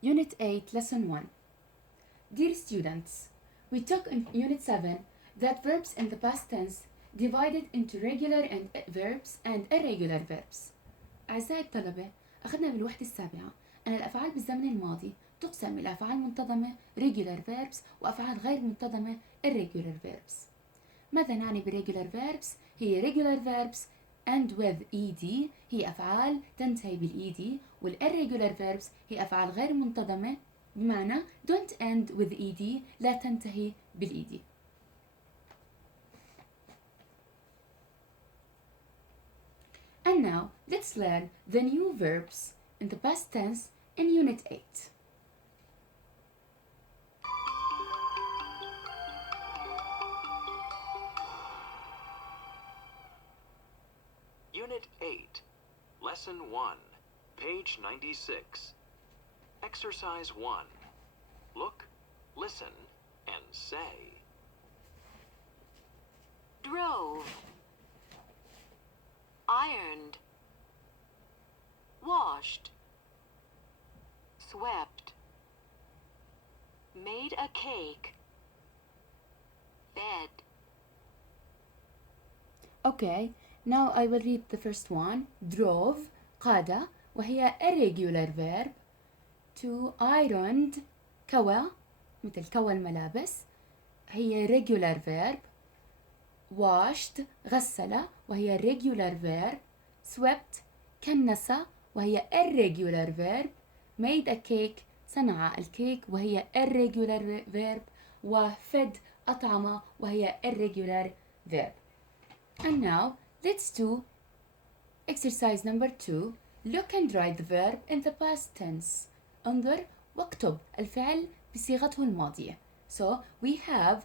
Unit 8, Lesson 1. Dear students, we took in Unit 7 that verbs in the past tense divided into regular and verbs and irregular verbs. أعزائي الطلبة، أخذنا بالوحدة السابعة أن الأفعال بالزمن الماضي تقسم إلى أفعال منتظمة regular verbs وأفعال غير منتظمة irregular verbs. ماذا نعني بالregular verbs؟ هي regular verbs and with ed هي أفعال تنتهي بالed، والirregular verbs هي أفعال غير منتظمة بمعنى don't end with ed لا تنتهي بالed. And now let's learn the new verbs in the past tense in Unit 8. Unit 8, Lesson 1, page 96. Exercise 1. Look, listen, and say. Drove, ironed, washed, swept, made a cake, fed. Okay, now I will read the first one. Drove قاد وهي irregular verb. To ironed كوى مثل كوى الملابس هي regular verb. Washed غسل وهي regular verb. Swept كنس وهي irregular verb. Made a cake صنع الكيك وهي irregular verb. وfed أطعم وهي irregular verb. And now let's do exercise number 2. Look and write the verb in the past tense. انظر واكتب الفعل بصيغته الماضية. So we have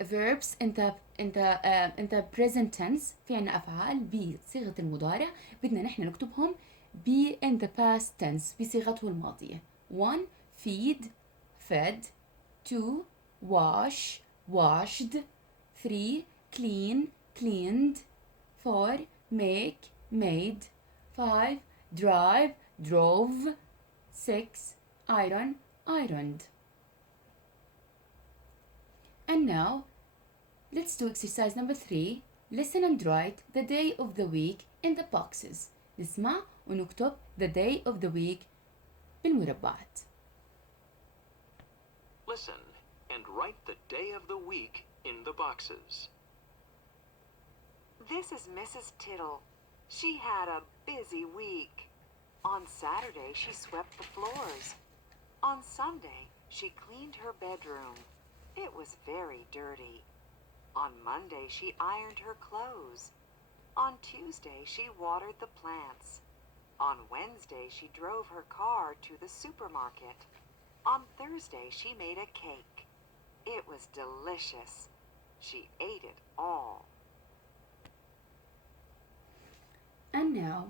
verbs in the present tense. في عنا أفعال بصيغة المضارع بدنا نحن نكتبهم in the past tense بصيغته الماضية. 1. feed fed. 2. wash washed. 3. clean cleaned. 4. make made. 5. drive drove. 6. iron ironed. And now let's do exercise number 3. Listen and write the day of the week in the boxes. نسمع ونكتب the day of the week بالمربعات. Listen and write the day of the week in the boxes. This is Mrs. Tittle. She had a busy week. On Saturday, she swept the floors. On Sunday, she cleaned her bedroom. It was very dirty. On Monday, she ironed her clothes. On Tuesday, she watered the plants. On Wednesday, she drove her car to the supermarket. On Thursday, she made a cake. It was delicious. She ate it all. And now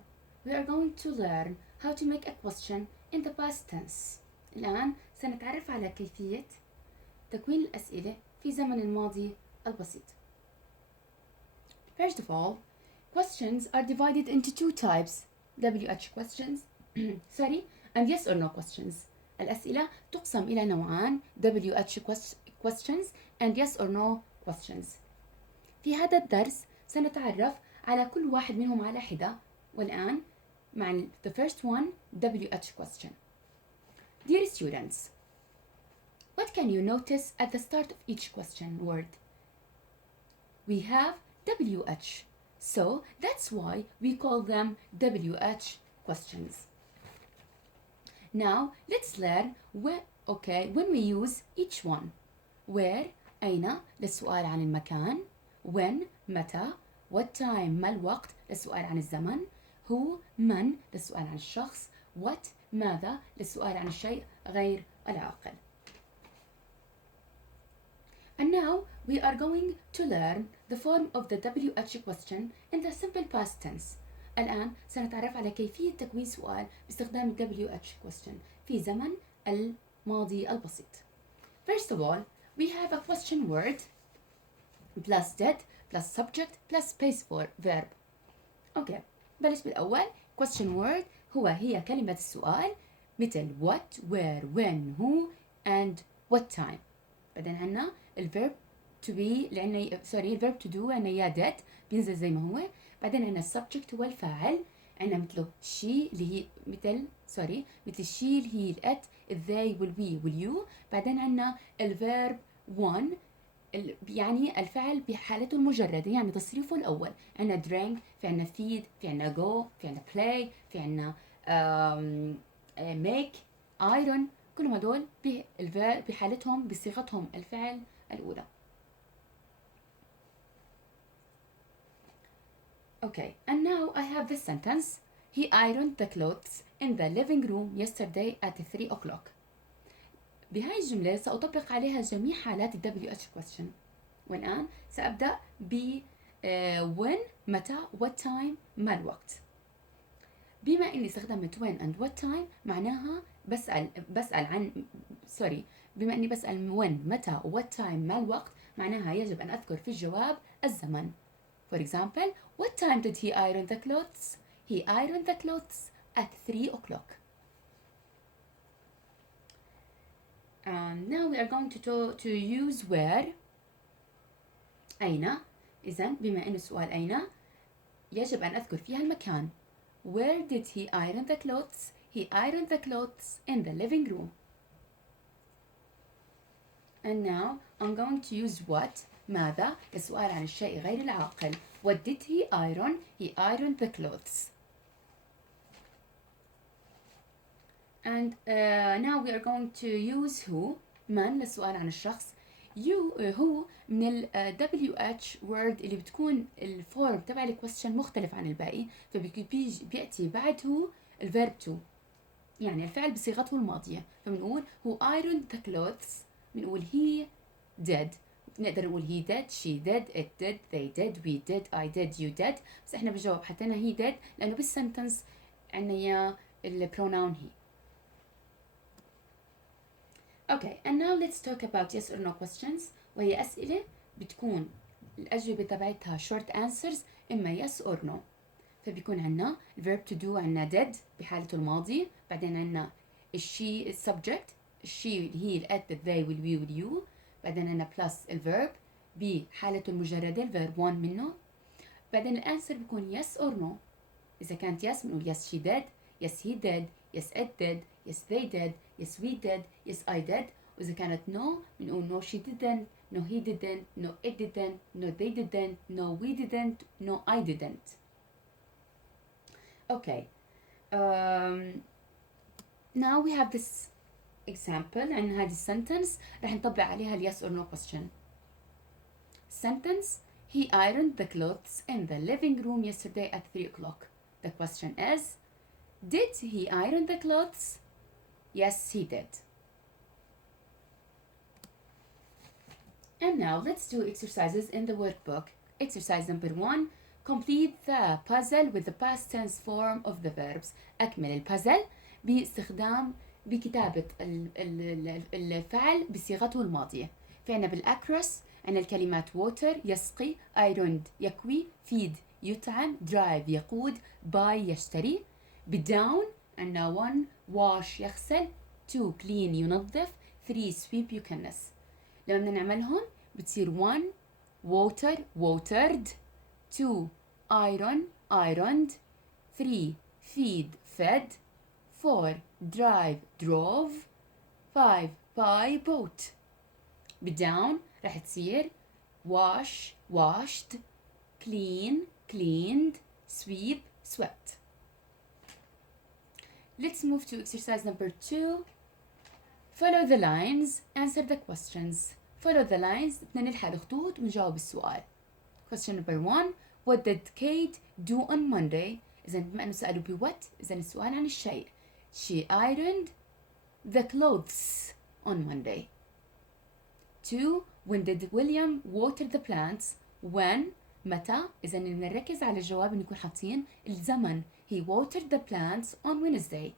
we are going to learn how to make a question in the past tense. الآن سنتعرف على كيفية تكوين الأسئلة في زمن الماضي البسيط. First of all, questions are divided into two types. WH questions and yes or no questions. الأسئلة تقسم إلى نوعان WH questions and yes or no questions. في هذا الدرس سنتعرف على كل واحد منهم على حدة. والآن مع the first one WH question. Dear students, what can you notice at the start of each question word? We have WH, so that's why we call them WH questions. Now let's learn when we use each one. Where أين للسؤال عن المكان. When متى. What time ما الوقت للسؤال عن الزمن. Who من للسؤال عن الشخص. What ماذا للسؤال عن الشيء غير العاقل. And now we are going to learn the form of the WH question in the simple past tense. الآن سنتعرف على كيفية تكوين سؤال باستخدام WH question في زمن الماضي البسيط. First of all, we have a question word plus did plus subject plus space for verb. Okay, بلش بالأول. question word هي كلمة السؤال مثل what, where, when, who and what time. بعدين عنا الverb to be اللي عنا الverb to do عنا يا did بينزل زي ما هو. بعدين عنا السبجكت هو الفاعل، عنا مثله she اللي هي مثل she اللي هي الات، they والوي واليو. بعدين عنا الverb one يعني الفعل بحالته المجردة، يعني تصريفه الأول. عنا drink، في عنا feed، في عنا go، في عنا play، في عنا make، iron، كلهم هدول بحالتهم بصيغتهم الفعل الأولى. Okay, and now I have this sentence. He ironed the clothes in the living room yesterday at 3 o'clock. بهاي الجملة سأطبق عليها جميع حالات ال WH question. والآن سأبدأ ب when متى what time ما الوقت. بما إني استخدمت when and what time معناها بسأل عن بما إني بسأل when متى what time ما الوقت معناها يجب أن أذكر في الجواب الزمن. For example, what time did he iron the clothes? He ironed the clothes at 3 o'clock. Now we are going to use where. أين. إذن بما إنه السؤال أين يجب أن أذكر فيها المكان. Where did he iron the clothes? He ironed the clothes in the living room. And now I'm going to use what. ماذا؟ السؤال عن الشيء غير العاقل. What did he iron? He ironed the clothes. And now we are going to use who. من للسؤال عن الشخص. who من ال WH word اللي بتكون الفورم تبع الكويستشن مختلف عن الباقي، فبيأتي بعد هو الفيرب to، يعني الفعل بصيغته الماضية. فبنقول who ironed the clothes، بنقول he did. نقدر نقول he did, she did, it did, they did, we did, I did, you did. بس احنا بالجواب حطينا he did لأنه بالسنتنس عنا يا البروناون he. Okay, and now let's talk about yes or no questions. وهي أسئلة بتكون الأجوبة تبعتها short answers إما yes or no. فبيكون عنا الverb to do عنا did بحالته الماضي. بعدين عنا الشي subject، الشي اللي هي الات they والوي واليو. بعدين عنا plus الverb بحالته المجردة الverb one منه. بعدين الانسر بيكون yes or no. إذا كانت yes بنقول yes she did, yes he did, yes it did, yes they did, yes we did, yes I did. وإذا كانت no بنقول no she didn't, no he didn't, no it didn't, no they didn't, no we didn't, no I didn't. Okay. Now we have this example عن هذه sentence رح نطبق عليها ال yes or no question. Sentence: He ironed the clothes in the living room yesterday at 3 o'clock. The question is, did he iron the clothes? Yes, he did. And now let's do exercises in the workbook. Exercise number 1. Complete the puzzle with the past tense form of the verbs. أكمل البازل بكتابة الفعل بصيغته الماضية. فعنا بالأكروس عنا الكلمات water يسقي، ironed يكوي، feed يطعم، drive يقود، buy يشتري. بالdown عنا 1 wash يغسل، 2 clean ينظف، 3 sweep يكنس. لما بدنا نعملهم بتصير 1 water watered، 2 iron ironed، 3 feed fed، 4 drive drove، 5 buy bought. بالdown راح تصير wash washed، clean cleaned، sweep swept. Let's move to exercise number 2. Follow the lines, answer the questions. Follow the lines بدنا نلحق الخطوط ونجاوب السؤال. Question number 1. What did Kate do on Monday? إذا بما أنه سألوا بوات إذا السؤال عن الشيء. She ironed the clothes on Monday. 2. When did William water the plants? When متى؟ إذا بدنا نركز على الجواب نكون حاطين الزمن. He watered the plants on Wednesday.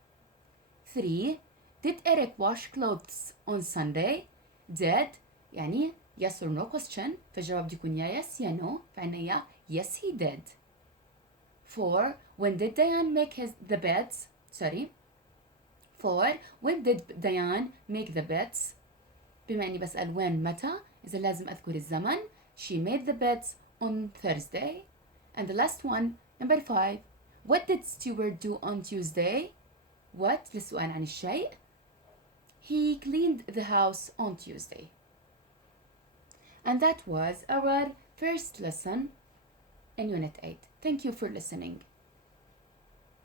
3. Did Eric wash clothes on Sunday? Did يعني yes or no question فالجواب بده يكون يا yes يا no فعنا يا yes he did. 4. When did Diane make the beds? 4. When did Diane make the beds? بما إني بسأل وين متى إذا لازم أذكر الزمن. She made the beds on Thursday. And the last one, number 5. What did Stuart do on Tuesday? What للسؤال عن الشيء. He cleaned the house on Tuesday. And that was our first lesson in Unit 8. Thank you for listening.